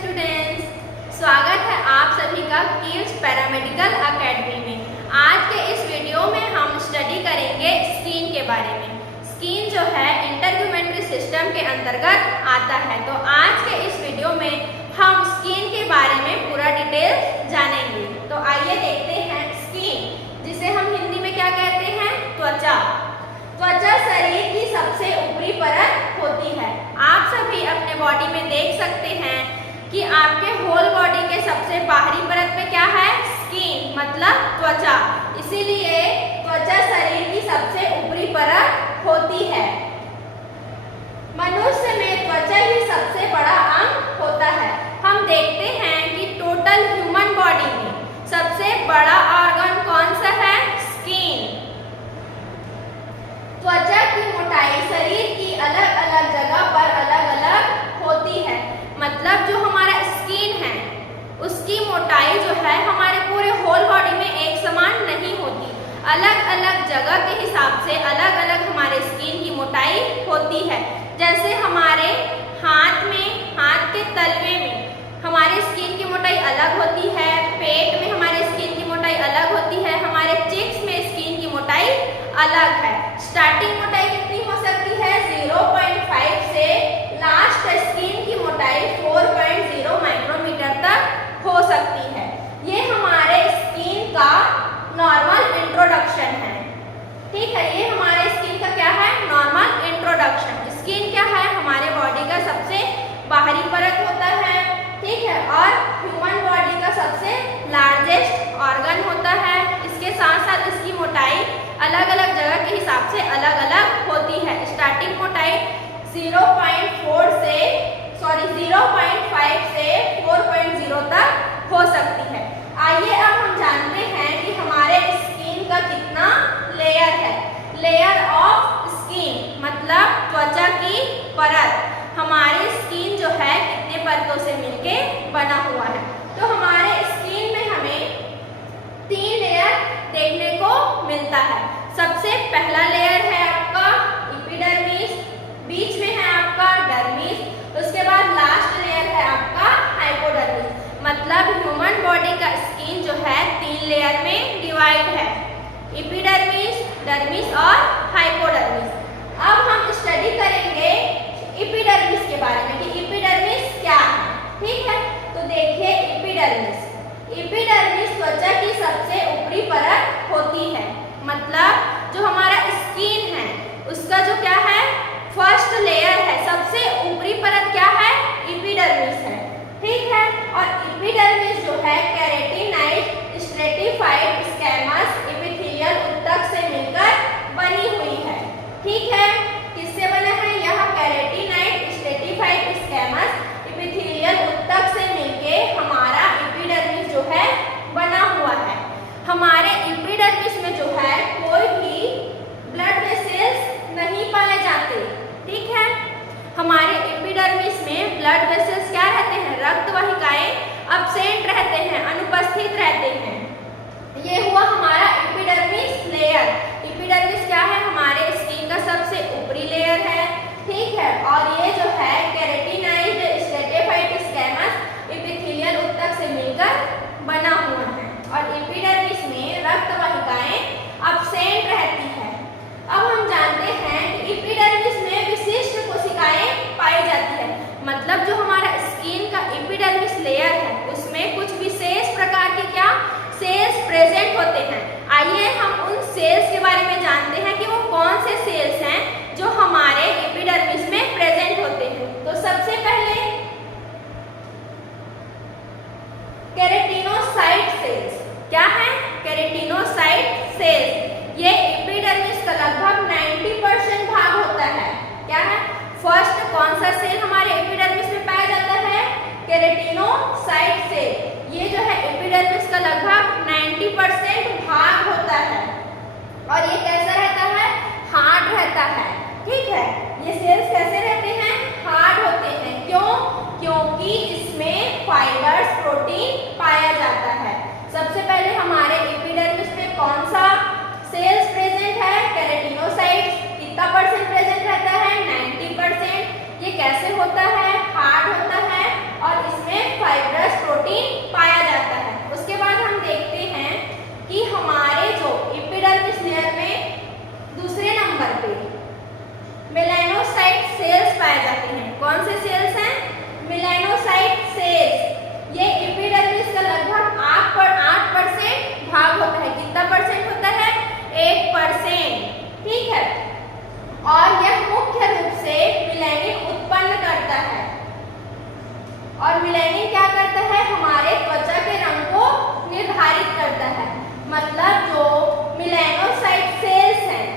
Students, स्वागत है आप सभी का किड्स पैरामेडिकल एकेडमी में। आज के इस वीडियो में हम स्टडी करेंगे स्किन के बारे में। स्किन जो है इंटरग्यूमेंट्री सिस्टम के अंतर्गत आता है। तो आज के इस वीडियो में हम स्किन के बारे में पूरा डिटेल जानेंगे। तो आइए देखते हैं स्किन, जिसे हम हिंदी में क्या कहते हैं, त्वचा। त्वचा शरीर की सबसे ऊपरी परत होती है। आप सभी अपने बॉडी में देख सकते हैं कि आपके होल बॉडी के सबसे बाहरी परत पे क्या है, स्किन मतलब त्वचा। इसीलिए त्वचा शरीर की सबसे ऊपरी परत होती है। मनुष्य में त्वचा ही सबसे बड़ा अंग होता है। हम देखते हैं कि टोटल ह्यूमन बॉडी में सबसे बड़ा ऑर्गन कौन सा है, स्किन। त्वचा की मोटाई शरीर की अलग अलग जगह पर अलग अलग होती है। मतलब जो हमारा स्किन है उसकी मोटाई जो है हमारे पूरे होल बॉडी में एक समान नहीं होती। अलग अलग जगह के हिसाब से अलग अलग हमारे स्किन की मोटाई होती है। जैसे हमारे हाथ में, हाथ के तलवे में हमारे स्किन की मोटाई अलग होती है, पेट में हमारे स्किन की मोटाई अलग होती है, हमारे चिक्स में स्किन की मोटाई अलग है। स्टार्टिंग मोटाई कितनी हो सकती है, 0.5 से लास्ट स्किन की मोटाई 4.0 माइक्रोमीटर तक हो सकती है। ये हमारे स्किन का नॉर्मल इंट्रोडक्शन है। ठीक है, ये हमारे स्किन का क्या है, नॉर्मल इंट्रोडक्शन। स्किन क्या है, हमारे बॉडी का सबसे बाहरी परत होता है। ठीक है, और ह्यूमन बॉडी का सबसे लार्जेस्ट ऑर्गन होता है। इसके साथ साथ इसकी मोटाई अलग अलग जगह के हिसाब से अलग अलग होती है। स्टार्टिंग मोटाई 0.5 से 4.0 तक हो सकती है। आइए अब हम जानते हैं कि हमारे स्किन का कितना लेयर है। लेयर ऑफ स्किन मतलब त्वचा की परत। हमारी स्किन जो है कितने परतों से मिलके बना हुआ है। तो हमारे स्किन में हमें 3 लेयर देखने को मिलता है। सबसे पहला लेयर है आपका एपिडर्मिस, बीच में है आपका डर्मिस, उसके बाद लास्ट लेयर है आपका हाइपोडर्मिस। मतलब ह्यूमन बॉडी का स्किन जो है 3 लेयर में डिवाइड है, एपिडर्मिस, डर्मिस और हाइपोडर्मिस। अब हम स्टडी करेंगे एपिडर्मिस के बारे में कि एपिडर्मिस क्या है। ठीक है, तो देखिए एपिडर्मिस। एपिडर्मिस त्वचा की सबसे ऊपरी परत होती है। मतलब जो हमारा स्किन है उसका जो क्या है, फर्स्ट लेयर है, सबसे ऊपरी परत क्या है, एपिडर्मिस है। ठीक है, और एपिडर्मिस जो है केराटिनाइज्ड स्ट्रेटिफाइड स्क्वैमस एपिथेलियल ऊतक से मिलकर बनी हुई है। ठीक है, किससे बना है, यह केराटिनाइज्ड स्ट्रेटिफाइड स्क्वैमस एपिथेलियल ऊतक से मिलके हमारा एपिडर्मिस जो है बना हुआ है। हमारे एपिडर्मिस में जो है कोई भी ब्लड वेसल्स नहीं पाए जाते। ठीक है, हमारे एपिडर्मिस में ब्लड वेसल्स क्या रहते हैं, रक्त वाहिकाएं अब्सेंट रहते हैं, अनुपस्थित रहते हैं। ये हुआ हमारा एपिडर्मिस लेयर। एपिडर्मिस क्या है, हमारे स्किन का सबसे ऊपरी लेयर है। ठीक है, और ये जो है केराटिनाइज्ड स्ट्रेटिफाइड स्क्वैमस एपिथेलियल ऊतक से मिलकर बना हुआ है। और एपिडर्मिस में रक्त वाहिकाएं अब्सेंट रहती है। अब हम जानते हैं कि एपिडर्मिस में विशिष्ट कोशिकाएं पाई जाती है। मतलब जो हमारा स्किन का एपिडर्मिस लेयर है उसमें कुछ विशेष प्रकार के क्या सेल्स प्रेजेंट होते हैं। आइए हम उन सेल्स के बारे में जानते हैं कि वो कौन से सेल्स हैं जो हमारे एपिडर्मिस में प्रेजेंट होते हैं। तो सबसे पहले केराटिनोसाइट सेल्स। क्या है, केराटिनोसाइट सेल्स। ये एपिडर्मिस का लगभग 90% भाग होता है। क्या है, फर्स्ट कौन सा सेल हमारे एपिडर्मिस में पाया जाता है, केराटिनोसाइट सेल। ये जो है एपिडर्मिस का लगभग 90% भाग होता है। और ये कैसा रहता है, हार्ड रहता है। ठीक है, ये सेल्स कैसे रहते हैं, हार्ड होते हैं। क्यों, क्योंकि इसमें फाइबर्स प्रोटीन पाया जाता है। सबसे पहले हमारे एपिडर्मिस में कौन सा मतलब जो मेलानोसाइट सेल्स हैं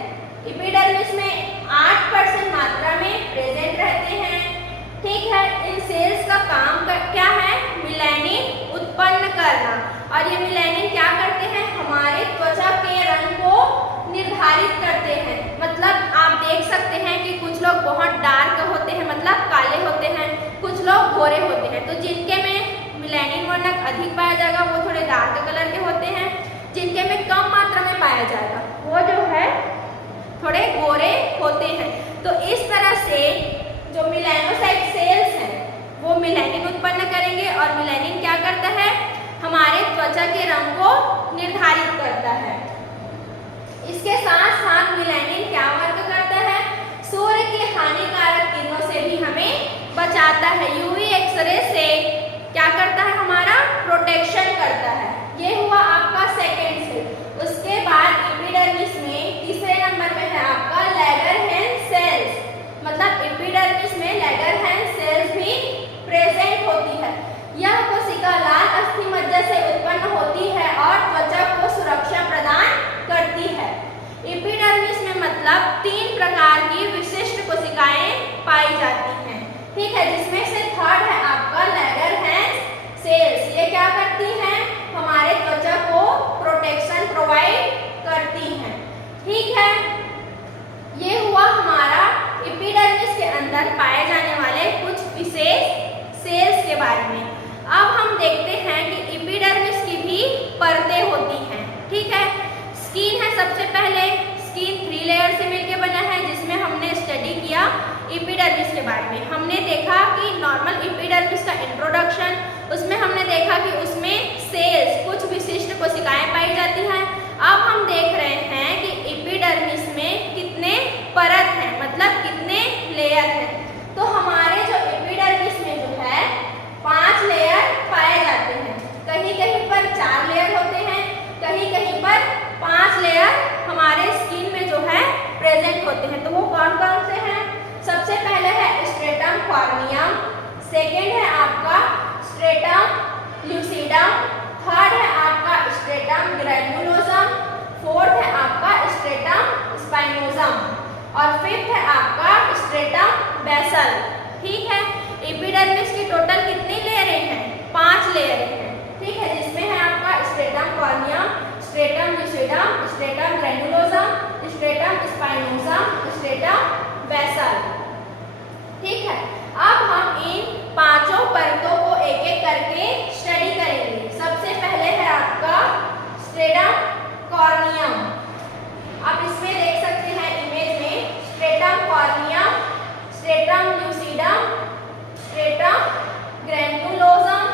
एपिडर्मिस में 8% मात्रा में प्रेजेंट रहते हैं। ठीक है, इन सेल्स का काम क्या है? मेलानिन उत्पन्न करना। और ये मेलानिन क्या करते हैं? हमारे त्वचा के रंग को निर्धारित करते हैं। मतलब आप देख सकते हैं कि कुछ लोग बहुत डार्क होते हैं, मतलब काले होते हैं, कुछ लोग गोरे होते हैं। तो जिनके में मेलानिन वर्णक अधिक पाया जाएगा वो थोड़े डार्क कलर के होते हैं, जिनके में कम मात्रा में पाया जाएगा वो जो है थोड़े गोरे होते हैं। तो इस तरह से जो मेलानोसाइट सेल्स हैं वो मेलानिन उत्पन्न करेंगे और मेलानिन क्या करता है? हमारे त्वचा के रंग को निर्धारित करता है। इसके साथ साथ मेलानिन क्या वर्क करता है? सूर्य की हानिकारक किरणों से भी हमें बचाता है। यूवी एक्सरे से क्या करता है? हमारा प्रोटेक्शन करता है। ये हुआ आपका सेकेंड सेल। उसके बाद एपिडर्मिस में तीसरे नंबर पे है आपका लैगरहैंस सेल्स। मतलब एपिडर्मिस में लैगरहैंस सेल्स भी प्रेजेंट होती है। यह कोशिका लाल अस्थि मज्जा से उत्पन्न होती है और त्वचा को सुरक्षा प्रदान करती है। एपिडर्मिस में मतलब 3 प्रकार की विशिष्ट कोशिकाएं पाई जाती हैं। ठीक है, जिसमें से थर्ड है आपका लैगरहैंस सेल्स। ये क्या करती हैं? हमारे त्वचा को प्रोटेक्शन प्रोवाइड करती हैं। ठीक है, ये हुआ हमारा एपिडर्मिस के अंदर पाए जाने वाले कुछ विशेष सेल्स के बारे में। अब हम देखते हैं कि एपिडर्मिस की भी परतें होती हैं। ठीक है, स्किन है सबसे पहले। स्किन 3 लेयर से मिलकर बना है, जिसमें हमने स्टडी किया एपिडर्मिस के बारे में। हमने देखा कि नॉर्मल एपिडर्मिस का इंट्रोडक्शन, उसमें हमने देखा कि उसमें सेल्स कुछ विशिष्ट कोशिकाएं पाई जाती हैं। अब हम देख रहे हैं कि एपिडर्मिस में कितने परत हैं, मतलब कितने लेयर हैं। तो हमारे जो एपिडर्मिस में जो है 5 लेयर पाए जाते हैं। कहीं कहीं पर 4 लेयर होते हैं, कहीं कहीं पर 5 लेयर हमारे स्किन में जो है प्रेजेंट होते हैं। तो वो कौन कौन से हैं? सबसे पहले है स्ट्रेटम कॉर्नियम, सेकेंड है आपका स्ट्रेटम ल्यूसिडम, थर्ड है आपका स्ट्रेटम ग्रैन्युलोसम, फोर्थ है आपका स्ट्रेटम स्पाइनोसम और फिफ्थ है आपका स्ट्रेटम बेसल। ठीक है, एपिडर्मिस की टोटल कितनी लेयरें हैं? 5 लेयरें हैं। ठीक है, जिसमें है आपका stratum corneum, stratum lucidum, stratum granulosum, stratum spinosum, stratum basal. ठीक है, अब हम इन 5 परतों को एक एक करके स्टडी करेंगे। सबसे पहले है आपका स्ट्रेटम कॉर्नियम। आप इसमें देख सकते हैं इमेज में stratum corneum, stratum lucidum, stratum granulosum,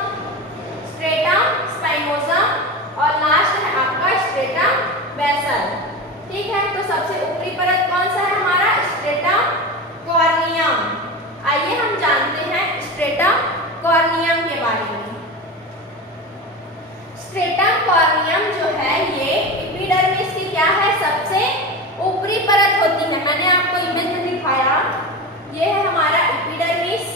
stratum spinosum और लास्ट है आपका स्ट्रेटम बेसल। ठीक है, तो सबसे ऊपरी परत कौन सा है? हमारा स्ट्रेटम कॉर्नियम। आइए हम जानते हैं स्ट्रेटम कॉर्नियम के बारे में। स्ट्रेटम कॉर्नियम जो है ये एपिडर्मिस की क्या है? सबसे ऊपरी परत होती है। मैंने आपको इमेज में दिखाया, ये है हमारा एपिडर्मिस,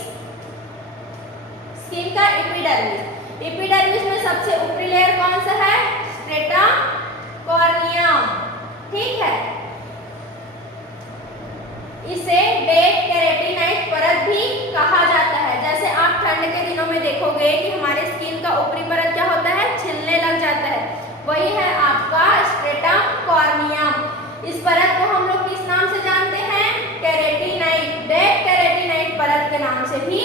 स्किन का एपिडर्मिस। एपिडर्मिस में सबसे ऊपरी लेयर कौन सा है? Stratum corneum. ठीक है, इसे डेड केराटिनाइट परत भी कहा जाता है। जैसे आप ठंड के दिनों में देखोगे कि हमारे स्किन का ऊपरी परत क्या होता है? छिलने लग जाता है। वही है आपका स्ट्रेटम कॉर्नियम। इस परत को हम लोग किस नाम से जानते हैं? केराटिनाइट, डेड केराटिनाइट परत के नाम से भी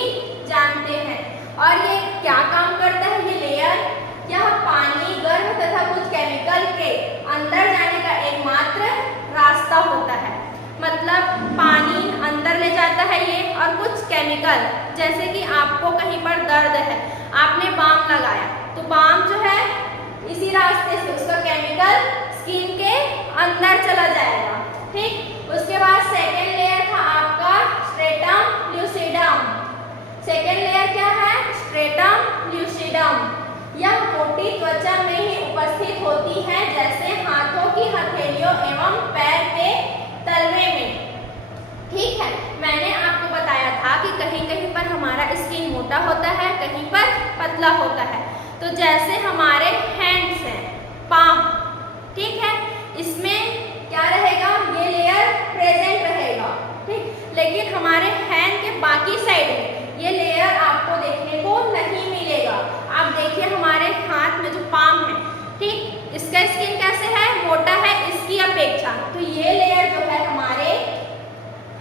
जानते हैं। और ये क्या काम करता है? ये लेयर, यह पानी, गर्म तथा कुछ केमिकल के अंदर जाने का एकमात्र रास्ता होता है। मतलब पानी अंदर ले जाता है ये, और कुछ केमिकल, जैसे कि आपको कहीं पर दर्द है, आपने बाम लगाया, तो बाम जो है इसी रास्ते से उसका केमिकल स्किन के अंदर चला जाएगा। ठीक, उसके बाद सेकेंड लेयर था आपका स्ट्रेटम ल्यूसिडम। सेकेंड लेयर क्या है? Stratum lucidum. यह मोटी त्वचा में ही उपस्थित होती है, जैसे हाथों की हथेलियों एवं पैर के तलवे में। ठीक है, मैंने आपको बताया था कि कहीं कहीं पर हमारा स्किन मोटा होता है, कहीं पर पतला होता है। तो जैसे हमारे हैंड्स हैं, पाम, ठीक है, इसमें क्या रहेगा, ये लेयर प्रेजेंट रहेगा, ठीक। लेकिन हमारे हैंड के बाकी साइड में ये लेयर आपको देखने को नहीं मिलेगा। आप देखिए हमारे हाथ में जो पाम है, ठीक, इसका स्किन कैसे है, मोटा है इसकी अपेक्षा, तो ये लेयर जो है हमारे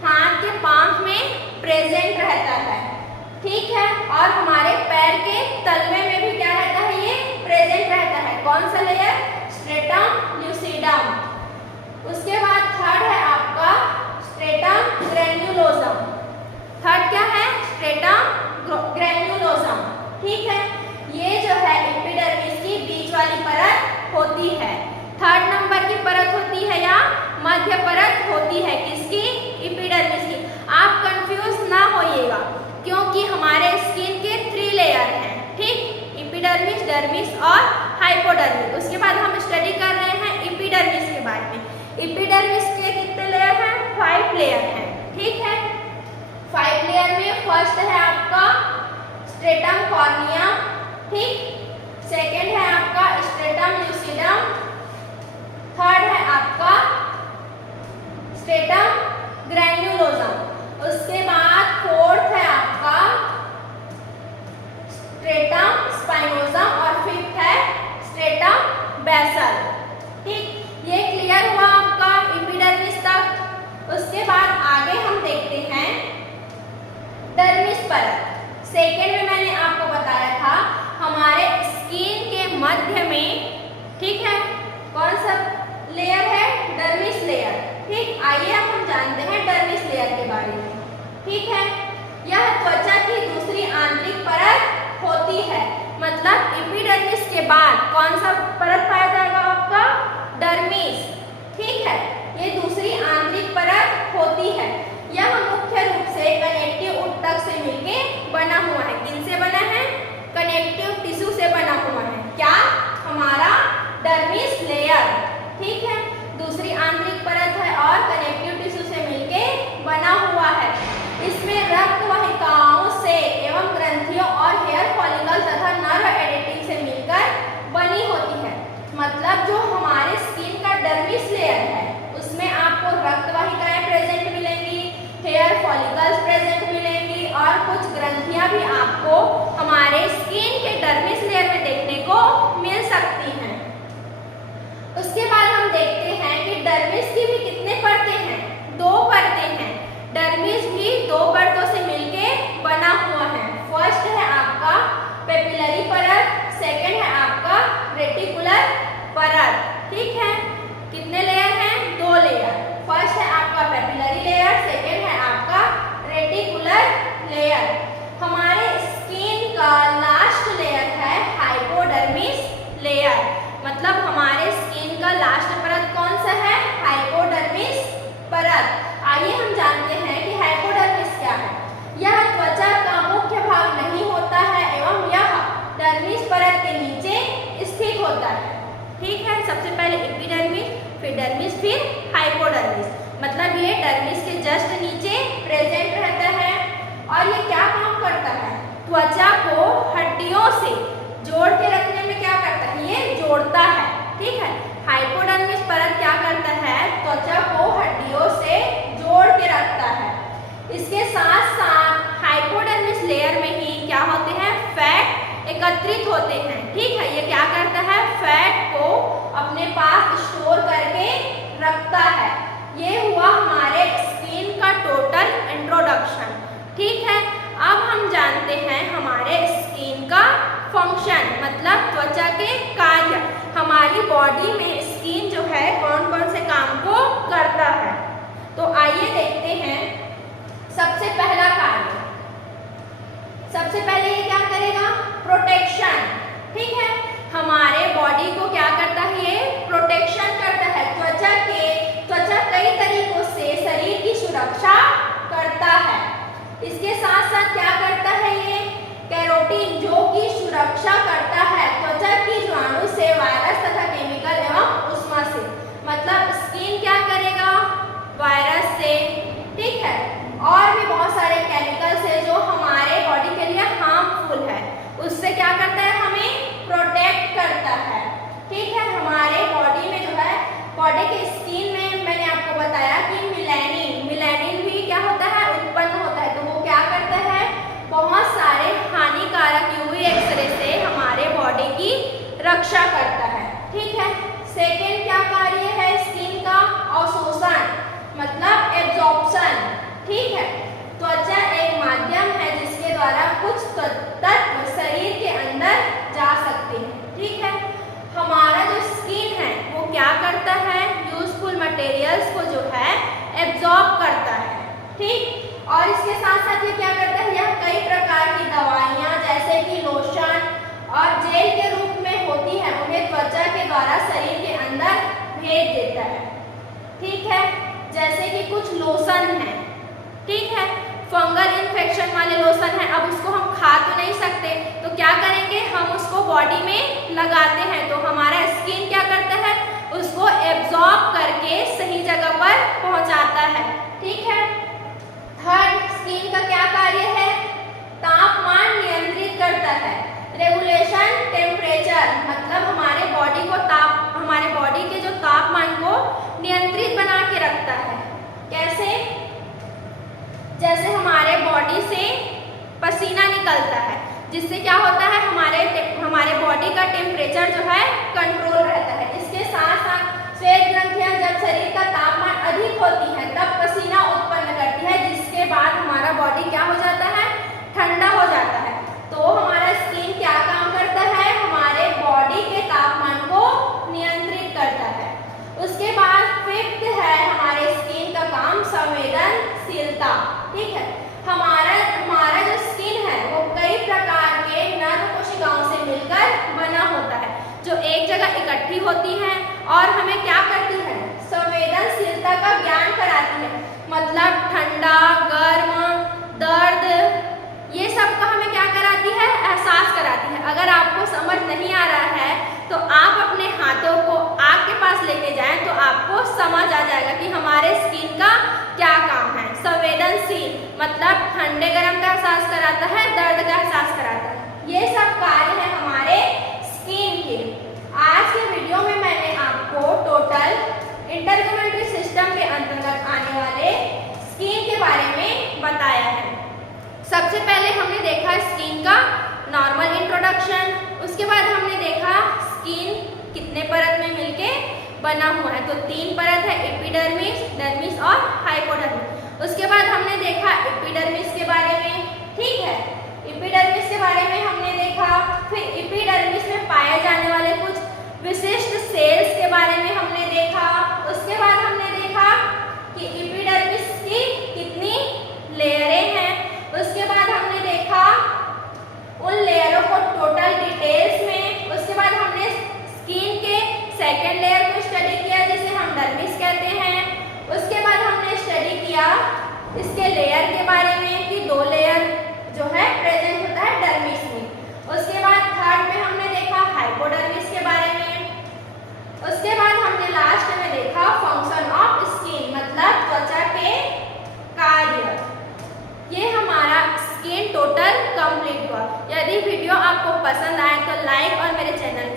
हाथ के पाम में प्रेजेंट रहता है, ठीक है। और हमारे पैर के तलवे में भी क्या रहता है, ये प्रेजेंट रहता है। कौन सा लेयर, स्ट्रेटम ल्यूसिडम। उसके बाद थर्ड है आपका स्ट्रेटम ग्रेन्युलोसम। थर्ड क्या है, स्ट्रेटम ग्रेन्युलोसम, ठीक है। ये जो है एपिडर्मिस की बीच वाली परत होती है। थर्ड नंबर की परत होती है या मध्य परत होती है, किसकी, एपिडर्मिस की। आप कंफ्यूज ना होइएगा क्योंकि हमारे स्किन के 3 लेयर हैं, ठीक, एपिडर्मिस, डर्मिस और हाइपोडर्मिस। उसके बाद हम स्टडी कर रहे हैं एपिडर्मिस के बारे में। एपिडर्मिस के कितने लेयर हैं, 5 लेयर हैं, ठीक है। 5 लेयर में फर्स्ट है आपका स्ट्रेटम कॉर्नियम, ठीक। सेकेंड है आपका स्ट्रेटम ल्यूसिडम। थर्ड है आपका स्ट्रेटम ग्रेन्युलोसम। उसके बाद फोर्थ है आपका स्ट्रेटम स्पाइनोसम और फिफ्थ है स्ट्रेटम बेसल, ठीक। ये क्लियर हुआ आपका एपिडर्मिस तक। उसके बाद आगे हम देखते हैं डर्मिस परत। सेकेंड में मैंने आपको बताया था हमारे स्किन के मध्य में, ठीक है, कौन सा लेयर है, डर्मिस लेयर, ठीक। आइए अब हम जानते हैं डर्मिस लेयर के बारे में, ठीक है। यह त्वचा की दूसरी आंतरिक परत होती है, मतलब एपिडर्मिस के बाद कौन सा परत पाया जाएगा आपका, डर्मिस, ठीक है। ये दूसरी आंतरिक परत होती है। यह मुख्य रूप से कनेक्टिव ऊतक से मिलके बना हुआ है। किनसे बना है, कनेक्टिव टिश्यू से बना हुआ है, क्या, हमारा डर्मिस लेयर, ठीक है। दूसरी आंतरिक परत है और कनेक्टिव टिश्यू से मिलके बना हुआ है। इसमें रक्त वाहिकाओं से एवं ग्रंथियों और हेयर फॉलिकल तथा नर्व एडिटिंग से मिलकर बनी होती है। मतलब जो हमारे स्किन का डर्मिस लेयर है उसमें आपको रक्त वाहिकाएं प्रेजेंट मिलेंगी, हेयर फॉलिकल्स प्रेजेंट मिलेंगी और कुछ ग्रंथियां भी आपको हमारे स्किन के डर्मिस लेयर में देखने को मिल सकती हैं। उसके बाद हम देखते हैं कि डर्मिस की भी कितने परतें हैं, 2 परतें हैं। डर्मिस भी 2 परतों से मिलके बना हुआ है। फर्स्ट है आपका पेपिलरी परत, सेकंड है आपका रेटिकुलर परत, ठीक है। कितने लेयर हैं, 2 लेयर। फर्स्ट है आपका पेपिलरी लेयर, सेकंड है आपका रेटिकुलर लेयर। हमारे स्किन का लास्ट लेयर है हाइपोडर्मिस लेयर, मतलब हमारे स्किन का लास्ट परत कौन सा है, हाइपोडर्मिस परत। आइए हम जानते हैं कि हाइपोडर्मिस क्या है। यह त्वचा का मुख्य भाग नहीं होता है एवं यह डर्मिस परत के नीचे स्थित होता है, ठीक है। सबसे पहले एपिडर्मिस, फिर डर्मिस, फिर हाइपोडर्मिस, मतलब ये डर्मिस के जस्ट नीचे प्रेजेंट रहता है। और ये क्या काम करता है, त्वचा को हड्डियों से जोड़ के रखने में क्या करता है, ये जोड़ता है, ठीक है। हाइपोडर्मिस परत क्या करता है, त्वचा को हड्डियों से जोड़ के रखता है। इसके साथ साथ हाइपोडर्मिस लेयर में ही क्या होते हैं, फैट एकत्रित होते हैं, ठीक है। ये क्या करता है, फैट को अपने पास स्टोर करके रखता है। ये हुआ हमारे स्किन का टोटल इंट्रोडक्शन, ठीक है। अब हम जानते हैं हमारे स्किन का फंक्शन, मतलब त्वचा के कार्य। हमारी बॉडी में स्किन जो है कौन कौन से काम को करता है, तो आइए देखते हैं। सबसे पहला कार्य, सबसे पहले ये क्या करेगा, प्रोटेक्शन, ठीक है। हमारे बॉडी को क्या करता है, ये प्रोटेक्शन करता है। त्वचा कई तरीकों से शरीर की सुरक्षा करता है। इसके साथ साथ क्या करता है, ये कैरोटीन जो कि सुरक्षा करता है त्वचा की जीवाणु से, वायरस तथा केमिकल एवं उष्मा से। मतलब स्किन क्या करेगा, वायरस से, ठीक है, और भी बहुत सारे केमिकल से जो हमारे बॉडी के लिए हार्मफुल है, उससे क्या करता है, हमें प्रोटेक्ट करता है, ठीक है। हमारे बॉडी में जो है रक्षा करता है। ठीक है। सेकेंड क्या कार्य है स्किन का? अवशोषण मतलब एब्जॉर्प्शन। ठीक है। त्वचा एक माध्यम है जिसके द्वारा कुछ तत्व शरीर के अंदर जा सकते हैं। ठीक है। हमारा जो स्किन है वो क्या करता है? यूजफुल मटेरियल्स को जो है एब्जॉर्ब करता है। ठीक। और इसके साथ साथ ये क्या करता है? यह कई प्रकार की दवाइयाँ जैसे कि लोशन और जेल के रूप में होती है उन्हें त्वचा के द्वारा शरीर के अंदर भेज देता है। ठीक है। जैसे कि कुछ लोशन है, ठीक है, फंगल इन्फेक्शन वाले लोशन है। अब उसको हम खा तो नहीं सकते, तो क्या करेंगे? हम उसको बॉडी में लगाते हैं, तो हमारा स्किन क्या करता है? उसको एब्जॉर्ब करके सही जगह पर पहुंचाता है। ठीक है। थर्ड, स्किन का क्या कार्य है? तापमान नियंत्रित करता है। रेगुलेशन टेम्परेचर मतलब हमारे बॉडी के जो तापमान को नियंत्रित बना के रखता है। कैसे? जैसे हमारे बॉडी से पसीना निकलता है जिससे क्या होता है? हमारे बॉडी का टेम्परेचर जो है कंट्रोल रहता है। इसके साथ साथ श्वेत ग्रंथियां जब शरीर का तापमान अधिक होती है तब पसीना उत्पन्न करती है, जिसके बाद हमारा बॉडी क्या हो जाता है? ठंडा हो जाता है। तो हमारा स्किन क्या काम करता है? हमारे बॉडी के तापमान को नियंत्रित करता है। उसके बाद फिफ्थ है हमारे स्किन का काम संवेदनशीलता। ठीक है। हमारा जो स्किन है वो कई प्रकार के नर्व कोशिकाओं से मिलकर बना होता है जो एक जगह इकट्ठी होती हैं और हमें क्या करती है? संवेदनशीलता का ज्ञान कराती है। मतलब ठंडा, गर्म, दर्द, ये सब का हमें क्या कराती है? एहसास कराती है। अगर आपको समझ नहीं आ रहा है तो आप अपने हाथों को आग के पास लेके जाएं तो आपको समझ आ जाएगा कि हमारे स्किन का क्या काम है। संवेदनशील मतलब ठंडे गर्म का एहसास कराता है, दर्द का एहसास कराता है। ये सब कार्य है हमारे स्किन के। आज के वीडियो में मैंने आपको टोटल इंटरकमेंट्री सिस्टम के अंतर्गत आने वाले स्किन के बारे में बताया है। सबसे पहले हमने देखा स्किन का नॉर्मल इंट्रोडक्शन, उसके बाद हमने देखा स्किन कितने परत में मिलके बना हुआ है। तो 3 परत है, एपिडर्मिस, डर्मिस और हाइपोडर्मिस। उसके बाद हमने देखा एपिडर्मिस के बारे में। ठीक है। एपिडर्मिस के बारे में हमने देखा। फिर एपिडर्मिस में पाए जाने वाले कुछ विशिष्ट सेल्स के बारे में हमने देखा। उसके बाद हमने देखा कि एपिडर्मिस की कितनी लेयरें हैं। उसके बाद हमने देखा उन लेयरों को टोटल डिटेल्स में। उसके बाद हमने स्किन के सेकेंड लेयर को स्टडी किया जिसे हम डर्मिस कहते हैं। उसके बाद हमने स्टडी किया इसके लेयर के बारे में कि 2 लेयर जो है प्रेजेंट होता है डर्मिस में। उसके बाद थर्ड में हमने देखा हाइपोडर्मिस के बारे में। उसके बाद हमने लास्ट में देखा फंक्शन ऑफ स्किन मतलब त्वचा के कार्य। ये हमारा स्किन टोटल कंप्लीट हुआ। यदि वीडियो आपको पसंद आए तो लाइक और मेरे चैनल